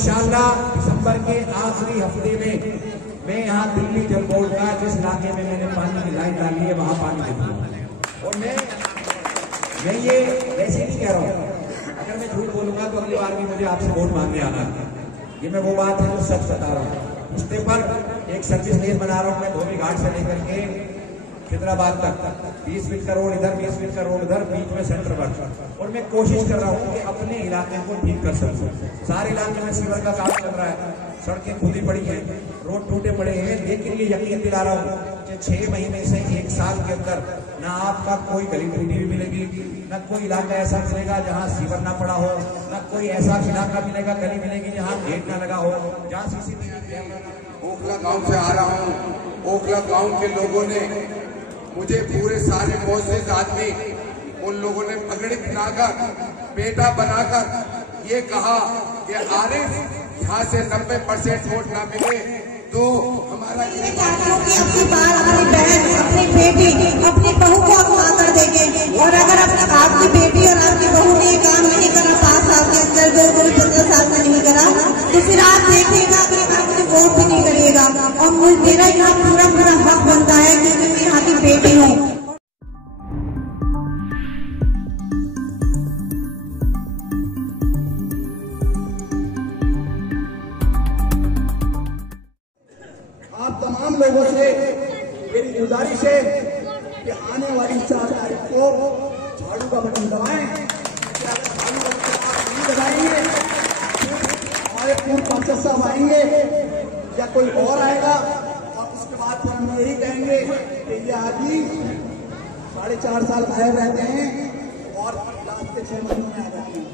इंशाअल्लाह दिसंबर के आखिरी हफ्ते में मैं यहाँ दिल्ली जल बोर्ड का जिस इलाके में मैंने पानी की लाइन डाली है वहां पानी दे दूंगा। और मैं ये वैसे नहीं कह रहा हूँ, अगर मैं झूठ बोलूंगा तो अगली बार भी मुझे आपसे वोट मांगने आना है। ये मैं वो बात है जो सच बता रहा हूँ। उस पर एक सर्विस लेन बना रहा हूँ मैं, धोबी घाट से लेकर के हैदराबाद तक 20 करोड़ इधर, 20 करोड़ उधर, बीच में सेंटर पर। और मैं कोशिश कर रहा हूँ कि अपने इलाके को ठीक कर सकूँ। सारे इलाके में सीवर का काम चल रहा है, सड़कें खुली पड़ी हैं, रोड टूटे पड़े हैं, लेकिन ये यकीन दिला रहा हूँ कि 6 महीने से 1 साल के अंदर ना आपका कोई गली टूटी हुई मिलेगी, ना कोई इलाका ऐसा मिलेगा जहाँ सीवर ना पड़ा हो, ना कोई ऐसा इलाका मिलेगा, गली मिलेगी जहाँ गेट ना लगा हो, जहाँ CCTV कैमरा। ओखला गांव से आ रहा हूँ। ओखला गांव के लोगों ने मुझे पूरे सारे मोअज़्ज़िज़ आदमी, उन लोगों ने पगड़ी पहनाकर बेटा बनाकर ये कहा कि आरिफ यहाँ से 90% वोट ना मिले तो हमारा मैं चाहती हूँ कि अपनी बार अपनी बहन, अपनी बेटी, अपनी बहू को अपना कर देंगे। और अगर आपकी बेटी और आपकी बहू ने ये काम नहीं करा 5 साल के अंदर, जो कोई 15 साल में नहीं करा, तो फिर आप देखिएगा कि आपने वोट भी नहीं करिएगा। और मेरा यहाँ पूरा हक बनता है क्योंकि मैं यहाँ की बेटी हूँ। आप तमाम लोगों से मेरी गुजारिश है कि आने वाली 4 तारीख को झाड़ू का बटन दबाएं। अगर झाड़ू का बटन आप नहीं दबाएंगे, हमारे पूर्व पार्षद साहब आएंगे या कोई और आएगा और उसके बाद फिर हम यही कहेंगे कि ये आदमी 4.5 साल गायब रहते हैं और लास्ट के 6 महीनों में आ जाते हैं।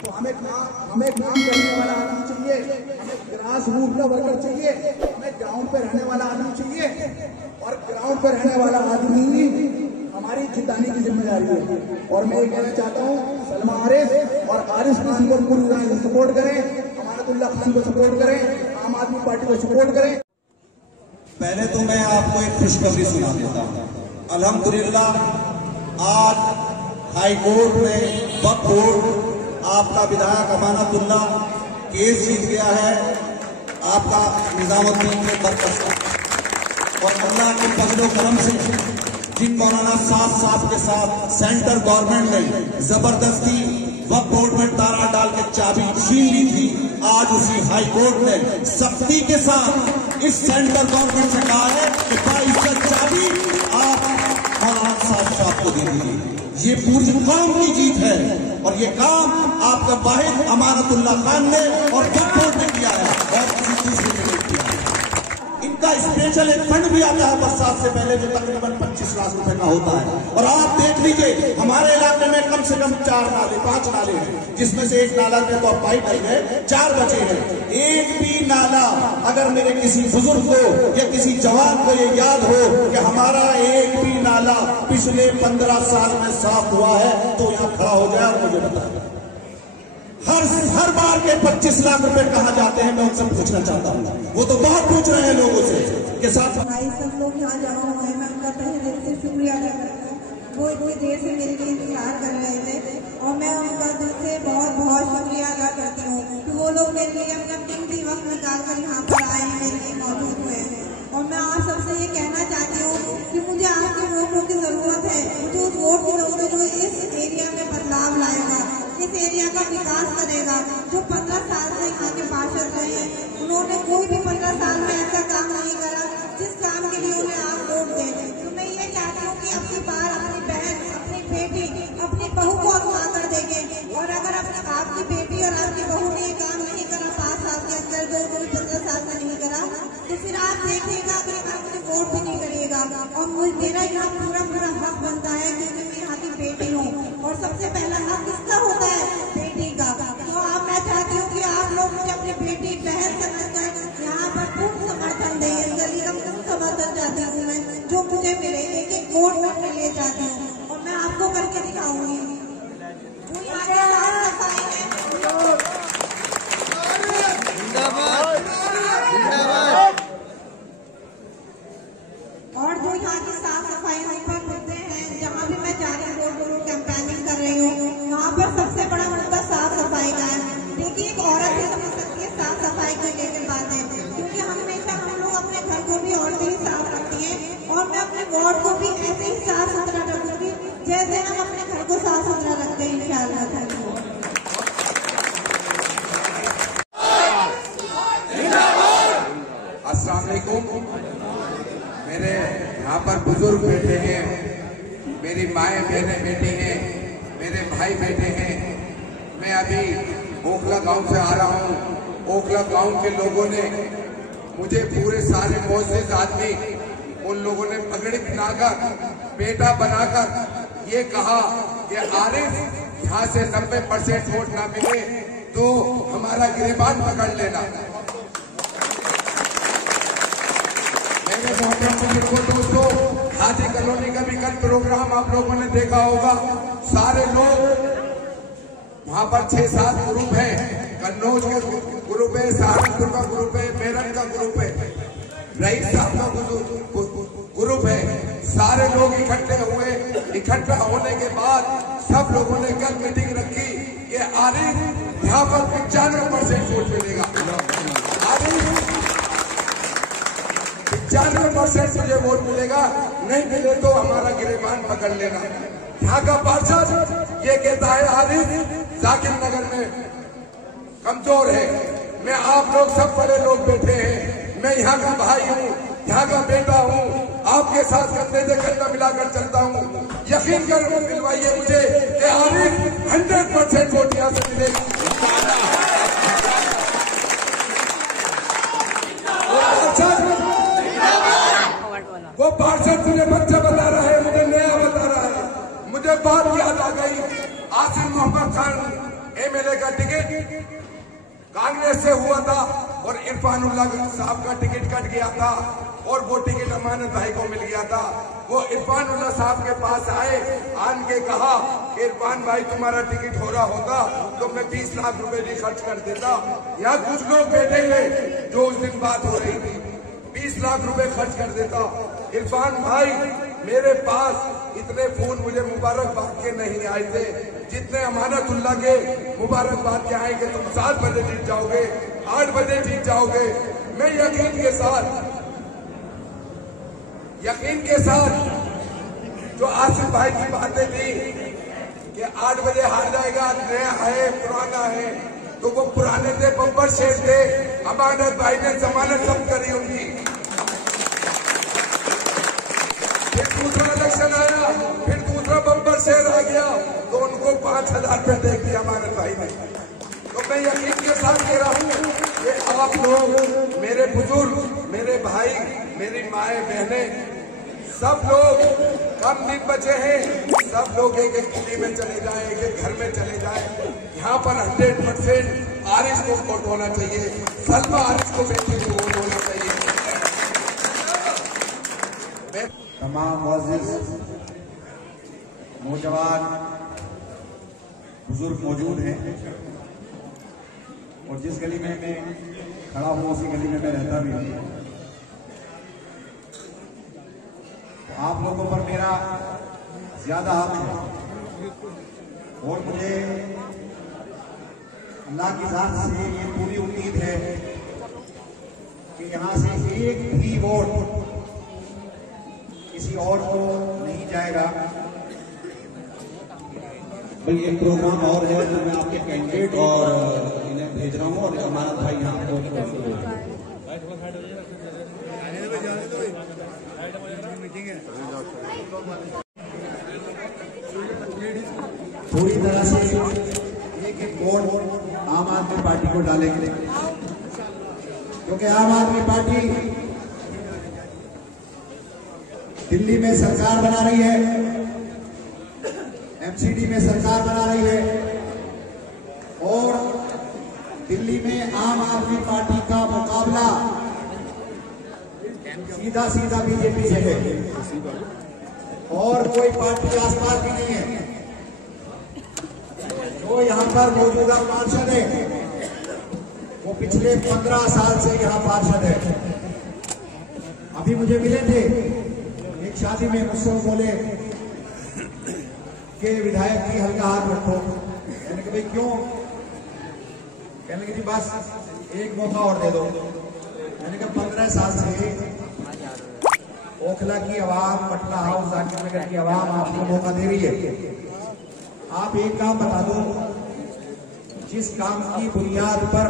तो हमें काम करने वाला आदमी चाहिए, हमें ग्रास रूट का वर्कर चाहिए, हमें ग्राउंड पे रहने वाला आदमी चाहिए। और ग्राउंड पे रहने वाला आदमी हमारी जिताने की जिम्मेदारी है। और मैं ये कहना चाहता हूँ, सलमा आरिफ और आरिफ खान को पूरी सपोर्ट करें, अमानतुल्लाह खान को सपोर्ट करें, आम आदमी पार्टी को सपोर्ट करें। पहले तो मैं आपको एक खुशखबरी सुना देता हूँ। अल्हम्दुलिल्लाह आज हाई कोर्ट में वक्फ बोर्ड आपका विधायक अमानतुल्लाह केस जीत गया है, आपका निजामुद्दीन ने बरकरार। और अल्लाह के फजल करम से जिन मौलाना साहब के साथ सेंटर गवर्नमेंट ने जबरदस्ती वक्फ बोर्ड में ताला डाल के चाबी छीन ली थी, आज उसी हाई कोर्ट ने सख्ती के साथ इस सेंटर गवर्नमेंट से कहा है कि बाइज्जत चाबी आप मौलाना साहब को दे दीजिए। ये पूरी कौम की जीत है और ये काम आपका वाहिद अमानतुल्लाह खान ने और वक्फ बोर्ड ने किया है और किसी दूसरे ने नहीं किया। इनका स्पेशल एक फंड भी आता है बरसात से पहले जो तकरीबन 25 लाख रुपए का होता है। और आप देख लीजिए हमारे इलाके में कम से कम 5 नाले हैं, जिसमें से एक नाला में तो अब पाइप डल गए, 4 बचे हैं। एक भी नाला अगर मेरे किसी बुजुर्ग को या किसी जवान को ये याद हो कि हमारा एक भी नाला पिछले 15 साल में साफ हुआ है तो यहाँ खड़ा हो जाए और मुझे बताए। हर बार के 25 लाख रुपए कहाँ जाते हैं, मैं उनसे पूछना चाहता हूँ। वो तो बहुत पूछ रहे हैं लोगों से के साथ। भाई सब लोग यहाँ जमा हुए हैं, मैं उनका तहे दिल से शुक्रिया अदा करता हूँ। वो इतनी देर से मेरे लिए इंतजार कर रहे थे और मैं उनका दिल से बहुत शुक्रिया अदा करती हूँ कि वो लोग मेरे लिए अपना कीमती वक्त निकाल कर यहाँ पर आए हैं, मेरे लिए मौजूद हुए हैं। और मैं आप सबसे ये कहना चाहती हूँ कि मुझे आपके वोटों की जरूरत है, मुझे उस वोट की जरूरत है जो इस एरिया में बदलाव लाएगा, इस एरिया का विकास करेगा। जो 15 साल से यहाँ के पार्षद रहे हैं, उन्होंने कोई भी 15 साल में ऐसा काम नहीं करा जिस काम के लिए उन्हें आप वोट दें। तो मैं ये चाहती हूँ कि अपनी बार अपनी बहन, अपनी बेटी, अपनी बहू को अपना कर देंगे। और अगर आपकी बेटी और आपकी बहू ने ये काम नहीं करा 5 साल के अंदर, जो कोई 15 साल में नहीं करा, तो फिर आप देखिएगा कि आपने वोट भी नहीं करिएगा। और मेरा यहाँ पूरा हक बनता है क्योंकि मैं यहाँ की बेटी हूँ। और सबसे पहला हक किसका होता है? बेटी का। तो मैं चाहती हूँ कि आप लोग मुझे अपनी बेटी बहन समझकर यहाँ पर पूर्ण समर्थन दें। इस गली का पूर्ण समर्थन चाहती हूँ मैं, जो मुझे मिले, एक वोट मैं ले चाहती हूँ और मैं आपको करके दिखाऊंगी। जो यहाँ के साफ सफाई है, और जो यहाँ की साफ सफाई हम पर मुद्दे हैं, जहाँ भी मैं जा रही हूँ कैंपेनिंग कर रही हूँ, वहाँ पर सबसे बड़ा मुद्दा साफ सफाई का है। देखिए एक औरत ही समझ सकती है साफ जैसे हम अपने घर को साफ सुथरा रखते हैं इंशाअल्लाह। Thank you. अस्सलाम वालेकुम। मेरे यहाँ पर बुजुर्ग बैठे हैं, मेरी माएँ बहनें बैठी हैं, मेरे भाई बैठे हैं। मैं अभी ओखला गांव से आ रहा हूँ। ओखला गांव के लोगों ने मुझे पूरे सारे मोअज़्ज़िज़ आदमी उन लोगों ने पगड़ी पहनाकर बेटा बनाकर ये कहा कि आरिफ यहाँ से 90% वोट ना मिले तो हमारा गिरबान पकड़ लेना। मेरे मोहतरम दोस्तों, हाजी कॉलोनी का भी कल प्रोग्राम आप लोगों ने देखा होगा। सारे लोग वहाँ पर 6-7 ग्रुप हैं। कन्नौज के ग्रुप है, सहारनपुर का ग्रुप है, मेरठ का ग्रुप है, रईस साहब का ग्रुप है। सारे लोग इकट्ठे हुए। इकट्ठा होने के बाद सब लोगों ने कल मीटिंग रखी कि आरिफ यहाँ पर 95% वोट मिलेगा। आरिफ 95% मुझे वोट मिलेगा, नहीं मिले तो हमारा गिरबान पकड़ लेना। यहाँ का पार्षद ये कहता है आरिफ जाकिर नगर में कमजोर है। मैं आप लोग सब बड़े लोग बैठे हैं, मैं यहाँ का भाई हूँ, यहाँ का बेटा हूँ, आपके साथ कंधे से कंधा मिलाकर चलता हूँ। यकीन कर मिलवाइए मुझे कि आरिफ 100% वोट यहाँ से मिलेगी। वो पार्षद मुझे बच्चा बता रहा है, मुझे नया बता रहा है। मुझे बात याद आ गई, आसिफ मोहम्मद खान एमएलए का टिकट कांग्रेस से हुआ था और इरफानुल्लाह साहब का टिकट कट गया था और वो टिकट अमानत भाई को मिल गया था। वो इरफानुल्लाह साहब के पास आए, आन के कहा कि इरफान भाई तुम्हारा टिकट हो रहा होता तो मैं 20 लाख रुपए भी खर्च कर देता। यहाँ कुछ लोग बैठे हैं जो उस दिन बात हो रही थी, 20 लाख रुपए खर्च कर देता। इरफान भाई मेरे पास इतने फोन मुझे मुबारकबाद के नहीं आए थे जितने अमानतुल्लाह के मुबारकबाद के आए कि तुम 7 बजे जीत जाओगे, 8 बजे जीत जाओगे। मैं यकीन के साथ जो आसिफ भाई की बातें थी कि 8 बजे हार जाएगा, नया है पुराना है, तो वो पुराने थे, बब्बर शेर थे। अमानत भाई ने जमानत जब्त करी उनकी। फिर दूसरा इलेक्शन आया, फिर दूसरा बब्बर शेर आ गया तो उनको 5000 रुपए दे दिया अमानत भाई ने। तो मैं यकीन के साथ कह रहा हूँ कि आप लोग, मेरे बुजुर्ग, मेरे भाई, मेरी माएँ बहनें, सब लोग कम दिन बचे हैं, सब लोग एक एक गली में चले जाएं, एक एक घर में चले जाएं। यहाँ पर 100% आरिफ को वोट होना चाहिए, सलमा आरिफ को बेटी को वोट होना चाहिए। तमाम मुअज़्ज़िज़ नौजवान बुजुर्ग मौजूद हैं और जिस गली में मैं खड़ा हूँ उसी गली में मैं रहता भी हूँ। तो आप लोगों पर मेरा ज्यादा हक है और मुझे अल्लाह की जात से ये पूरी उम्मीद है कि यहाँ से एक भी वोट किसी और को नहीं जाएगा। भाई एक प्रोग्राम और है तो मैं आपके कैंडिडेट और इन्हें भेज रहा हूँ और हमारा भाई यहाँ पूरी तरह से एक एक वोट आम आदमी पार्टी को डालेंगे क्योंकि आम आदमी पार्टी दिल्ली में सरकार बना रही है, एमसीडी में सरकार बना रही है और दिल्ली में आम आदमी पार्टी का मुकाबला सीधा सीधा बीजेपी से है और कोई पार्टी आसपास भी नहीं है। जो यहाँ पर मौजूदा पार्षद है वो पिछले 15 साल से यहाँ पार्षद है। अभी मुझे मिले थे एक शादी में, मुझसे बोले कि विधायक की हल्का हाथ रखो। मैंने कहा भाई क्यों? कहने लगे जी बस एक मौका और दे दो। मैंने कहा 15 साल से ओखला की आवाम, पटना हाउस, जाकिर नगर की आवाम आपको मौका दे रही है। आप एक काम बता दो, जिस काम की बुनियाद पर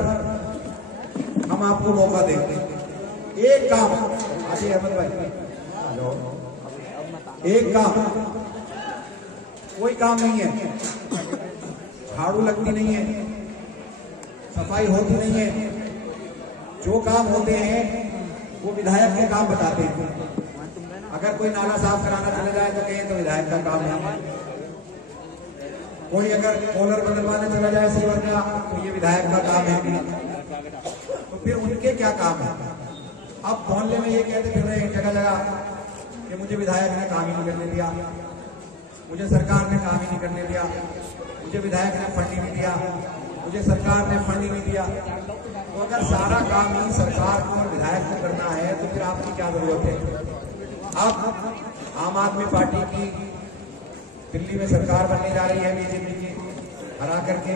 हम आपको मौका देंगे, एक काम, आगे अहमद भाई, एक काम, कोई काम नहीं है, झाड़ू लगती नहीं है, सफाई होती नहीं है, जो काम होते हैं वो विधायक के काम बताते हैं। अगर कोई नाला साफ कराना चला जाए तो कहें तो विधायक का काम है, कोई अगर कॉलर बदलवाने चला जाए सीवर का तो ये विधायक का काम है, तो फिर उनके क्या काम है। अब मोहल्ले में ये कहते फिर रहे जगह जगह कि मुझे विधायक ने काम ही नहीं करने दिया, मुझे सरकार ने काम ही नहीं करने दिया, मुझे विधायक ने फंड ही नहीं दिया, मुझे सरकार ने फंड ही नहीं दिया। तो अगर सारा काम ही सरकार को और विधायक को करना है तो फिर आपकी क्या जरूरत है। अब आम आदमी पार्टी की दिल्ली में सरकार बनने जा रही है बीजेपी की हरा करके,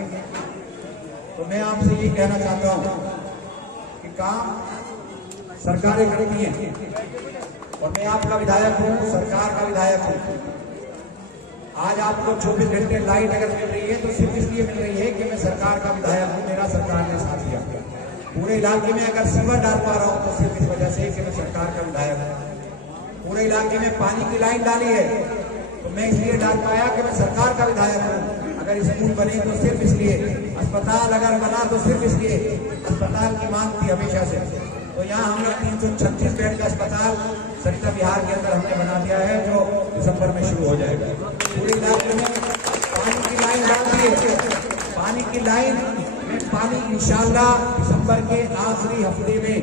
तो मैं आपसे ये कहना चाहता हूं कि काम सरकारें करती हैं और मैं आपका विधायक हूं, सरकार का विधायक हूं। आज आपको 24 घंटे लाइट अगर मिल रही है तो सिर्फ इसलिए मिल रही है कि मैं सरकार का विधायक हूं, मेरा सरकार ने साथ दिया। पूरे इलाके में अगर सीवर डाल पा रहा हूं तो सिर्फ इस वजह से कि मैं सरकार का विधायक हूं। पूरे इलाके में पानी की लाइन डाली है तो मैं इसलिए डाल पाया कि मैं सरकार का विधायक हूं। अगर स्कूल बने तो सिर्फ इसलिए, अस्पताल अगर बना तो सिर्फ इसलिए, अस्पताल की मांग थी हमेशा से। तो यहाँ हमने 336 बेड का अस्पताल सरिता विहार के अंदर हमने बना दिया है, जो दिसंबर में शुरू हो जाएगा। पूरे इलाके में पानी की लाइन डाल दी है, पानी की लाइन में पानी इंशाल्लाह दिसंबर के आखिरी हफ्ते में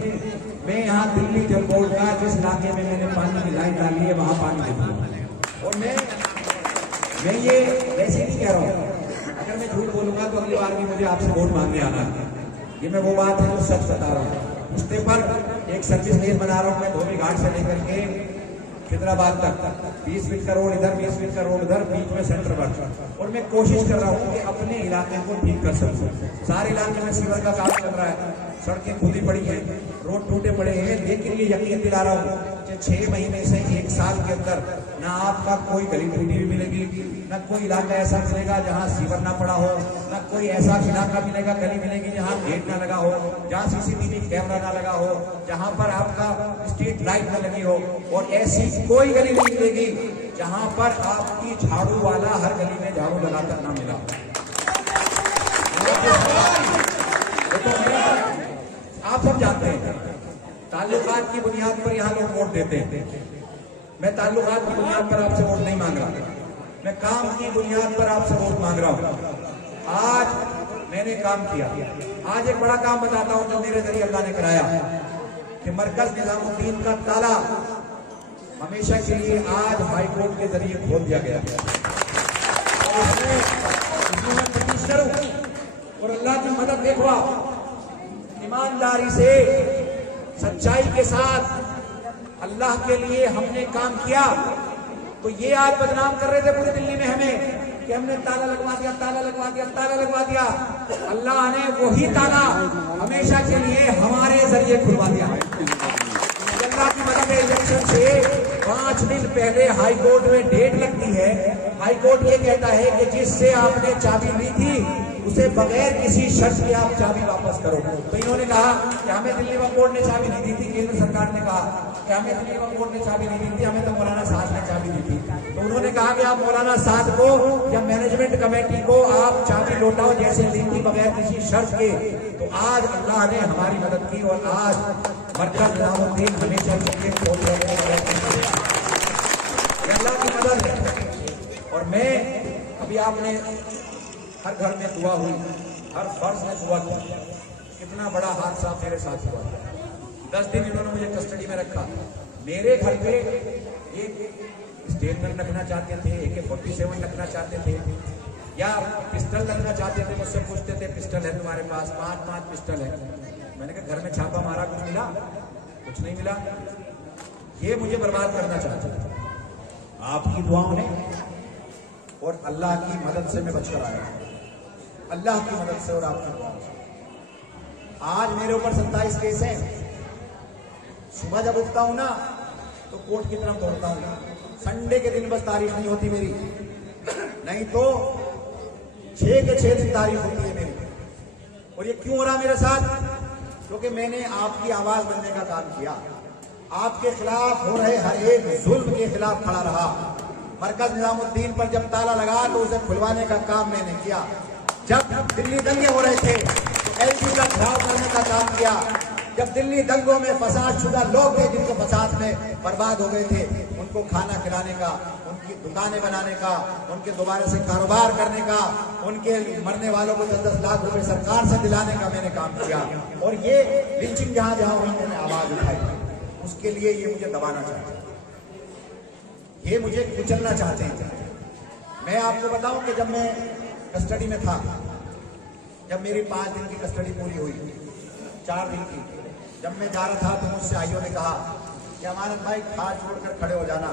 मैं यहाँ दिल्ली जल बोर्ड का जिस इलाके में मैंने पानी की लाइन डाली है वहां पानी दे दूंगा। और मैं ये वैसे नहीं कह रहा हूँ, अगर मैं झूठ बोलूंगा तो अगली बार भी मुझे आपसे वोट मांगने आना है। ये मैं वो बात है जो सच बता रहा हूँ। उसके पर एक सर्विस लेन बना रहा हूँ मैं, धोबी घाट से लेकर के हैदराबाद तक 20 फीट का रोड इधर, 20 फीट का रोड उधर, बीच में सेंटर पर। और मैं कोशिश कर रहा हूँ कि अपने इलाके को ठीक कर सकूं। सारे इलाके में सीवर का काम चल रहा है, सड़कें खुली पड़ी हैं, रोड टूटे पड़े हैं, लेकिन ये यकीन दिला रहा हूँ कि 6 महीने से 1 साल के अंदर ना आपका कोई गली टूटी हुई मिलेगी, ना कोई इलाका ऐसा मिलेगा जहाँ सीवर ना पड़ा हो, ना कोई ऐसा इलाका मिलेगा, गली मिलेगी जहाँ गेट ना लगा हो, जहाँ CCTV कैमरा ना लगा हो, जहाँ पर आपका स्ट्रीट लाइट ना लगी हो। और ऐसी कोई गली नहीं मिलेगी जहाँ पर आपकी झाड़ू वाला हर गली में झाड़ू लगाकर ना मिला। आप सब जानते हैं ताल्लुकात की बुनियाद पर यहाँ लोग वोट देते हैं। मैं ताल्लुकात की बुनियाद पर आपसे वोट नहीं मांग रहा, मैं काम की बुनियाद पर आपसे वोट मांग रहा हूँ। आज मैंने काम किया, आज एक बड़ा काम बताता हूँ जो मेरे जरिए अल्लाह ने कराया कि मरकज निजामुद्दीन का ताला हमेशा के लिए आज हाई कोर्ट के जरिए खोल दिया गया। इसमें मैं प्रतिष्ठा हूं और अल्लाह की मदद देखो, आप ईमानदारी से सच्चाई के साथ अल्लाह के लिए हमने काम किया। तो ये आज बदनाम कर रहे थे पूरी दिल्ली में हमें कि हमने ताला लगवा दिया, ताला लगवा दिया, ताला लगवा दिया। अल्लाह ने वही ताला हमेशा के लिए हमारे जरिए खुलवा दिया है। अल्लाह की मदद है। इलेक्शन से 5 दिन पहले हाई कोर्ट में डेट लगती है। हाई कोर्ट ये कहता है कि जिससे आपने चाबी ली थी उसे बगैर किसी शर्त के आप चाबी वापस करो। तो इन्होंने कहा कि हमें दिल्ली वक्फ बोर्ड ने चाबी नहीं दी थी, केंद्र सरकार ने कहा कि हमें दिल्ली वक्फ बोर्ड ने चाबी नहीं दी थी, हमें तो मौलाना साद ने चाबी दी थी। तो उन्होंने कहा कि आप मौलाना साद को या मैनेजमेंट कमेटी को आप चाबी लौटाओ जैसे दी थी बगैर किसी शर्त के। तो आज अल्लाह ने हमारी मदद की और आज मरकज निजामुद्दीन हमेशा के लिए खोल अल्लाह की मदद है। और मैं अभी आपने हर घर में दुआ हुई, हर फर्ज में दुआ की। कितना बड़ा हादसा मेरे साथ हुआ। 10 दिन इन्होंने मुझे कस्टडी में रखा। मेरे घर पे एक स्टेट गन रखना चाहते थे, AK-47 रखना चाहते थे या पिस्टल रखना चाहते थे। मुझसे पूछते थे पिस्टल है तुम्हारे पास? 5 पिस्टल है। मैंने कहा घर में छापा मारा, कुछ मिला? कुछ नहीं मिला। ये मुझे बर्बाद करना चाहते थे। आपकी दुआओं ने और अल्लाह की मदद से मैं बचकर आया, अल्लाह की मदद से और आपकी दुआ से। आज मेरे ऊपर 27 केस हैं। सुबह जब उठता हूं ना तो कोर्ट की तरफ दौड़ता हूँ। संडे के दिन बस तारीफ नहीं होती मेरी, नहीं तो 6 के 6 दिन तारीफ होती है मेरी। और ये क्यों हो रहा मेरे साथ? क्योंकि मैंने आपकी आवाज बनने का काम किया, आपके खिलाफ हो रहे हर एक जुल्म के खिलाफ खड़ा रहा। मरकज निजामुद्दीन पर जब ताला लगा तो उसे खुलवाने का काम मैंने किया। जब दिल्ली दंगे हो रहे थे तो एलजी का घिराव करने का काम किया। जब दिल्ली दंगों में फसाद शुदा लोग थे जिनको फसाद में बर्बाद हो गए थे, उनको खाना खिलाने का, उनकी दुकानें बनाने का, उनके दोबारा से कारोबार करने का, उनके मरने वालों को 10-10 लाख रुपए सरकार से दिलाने का मैंने काम किया। और ये लिंचिंग जहां जहां हुई मैंने आवाज उठाई, उसके लिए ये मुझे दबाना चाहते हैं, ये मुझे कुचलना चाहते हैं। मैं आपको बताऊं कि जब मैं कस्टडी में था, जब मेरी 5 दिन की कस्टडी पूरी हुई, 4 दिन की, जब मैं जा रहा था तो मुझसे आईओ ने कहा कि अमानत भाई खाट छोड़कर खड़े हो जाना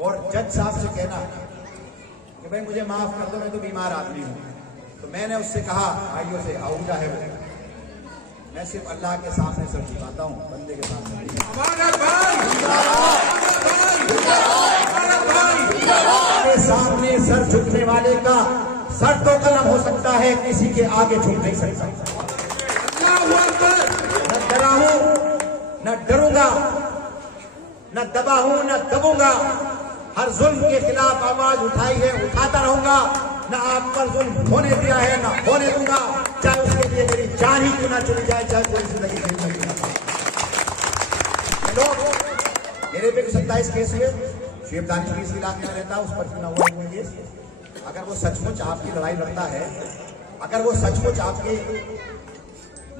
और जज साहब से कहना कि भाई मुझे माफ कर दो, मैं तो बीमार आदमी हूं। तो मैंने उससे कहा, आईओ से, आऊजा है वो, मैं सिर्फ अल्लाह के सामने सर झुकाता हूं, बंदे के सामने। के सामने सर झुकने वाले का सर तो कलम हो सकता है, किसी के आगे झुक नहीं सकता। न डरा हूं, न डरूंगा, न दबा हूं, न दबूंगा। हर जुल्म के खिलाफ आवाज उठाई है, उठाता रहूंगा। न आप पर जुल्म होने दिया है, न होने दूंगा, चाहे उसके लिए मेरी जान ही क्यों ना चली जाए, चाहे पूरी जिंदगी जेल में क्यों ना। लोग मेरे पे 27 केस हुए, शुएब दानिश भी इस इलाके में रहता है, उस पर क्यों ना हुआ केस। अगर वो सचमुच आपकी लड़ाई लड़ता है, अगर वो सचमुच आपकी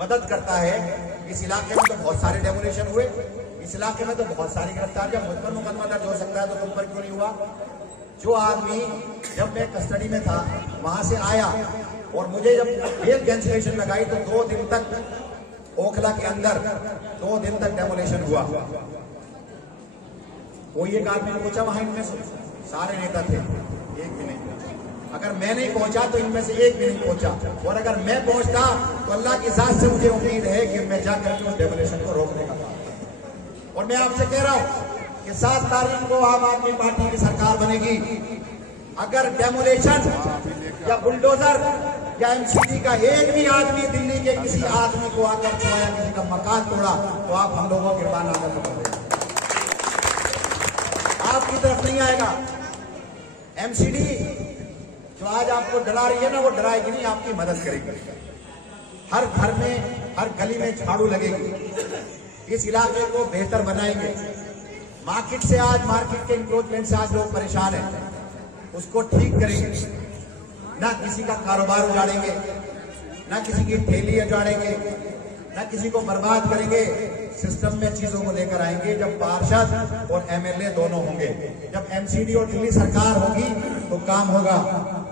मदद करता है, इस इलाके में तो बहुत सारे डेमोलेशन हुए, इस इलाके में तो बहुत सारी गिरफ्तारियां, मुझ पर मुकदमा दर्ज हो सकता है, तो तुम पर क्यों नहीं हुआ? जो आदमी जब मैं कस्टडी में था वहां से आया और मुझे जब जेल कैंसिलेशन लगाई तो 2 दिन तक ओखला के अंदर 2 दिन तक डेमोलेशन हुआ। कोई एक आदमी ने पूछा, वहां इनमें सारे नेता थे, एक भी नहीं। अगर मैं नहीं पहुंचा तो इनमें से एक भी नहीं पहुंचा, और अगर मैं पहुंचता तो अल्लाह की जात से मुझे उम्मीद है कि मैं जाकर के उस डेमोलेशन को रोकने का काम। और मैं आपसे कह रहा हूं कि 7 तारीख को आम आदमी पार्टी की सरकार बनेगी। अगर डेमोलेशन या बुलडोजर या एमसीडी का एक भी आदमी दिल्ली के किसी आदमी को आकर छुआया, किसी का मकान तोड़ा, तो आप हम लोगों के गिरबान आकर पकड़ आपकी तरफ नहीं आएगा। एमसीडी जो आज आपको डरा रही है ना, वो डराएगी नहीं, आपकी मदद करेगी। हर घर में, हर गली में झाड़ू लगेगी, इस इलाके को बेहतर बनाएंगे। मार्केट से आज, मार्केट के इंक्रोचमेंट से आज लोग परेशान हैं, उसको ठीक करेंगे। ना किसी का कारोबार उजाड़ेंगे, ना किसी की ठेली उजाड़ेंगे, ना किसी को बर्बाद करेंगे। सिस्टम में चीजों को लेकर आएंगे। जब पार्षद और एमएलए दोनों होंगे, जब एमसीडी और दिल्ली सरकार होगी तो काम होगा।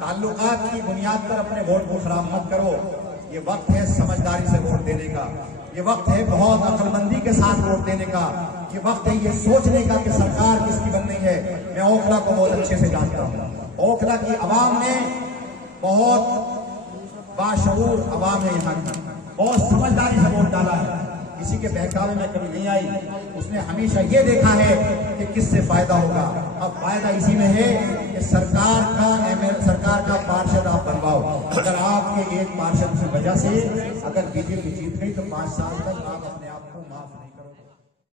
ताल्लुकात की बुनियाद पर अपने वोट को खराब मत करो। ये वक्त है समझदारी से वोट देने का, ये वक्त है बहुत अक्लमंदी के साथ वोट देने का, ये वक्त है ये सोचने का कि सरकार किसकी बननी है। मैं ओखला को बहुत अच्छे से जानता हूँ। ओखला की आवाम ने बहुत बाशऊर आवाम है, यहाँ की बहुत समझदारी से वोट डाला है, किसी के बहकावे में कभी नहीं आई। उसने हमेशा ये देखा है कि किससे फायदा होगा। अब फायदा इसी में है कि सरकार का पार्षद आप बनवाओ। अगर आपके एक पार्षद की वजह से अगर बीजेपी जीत गई तो 5 साल तक आप अपने आप को माफ नहीं करोगे।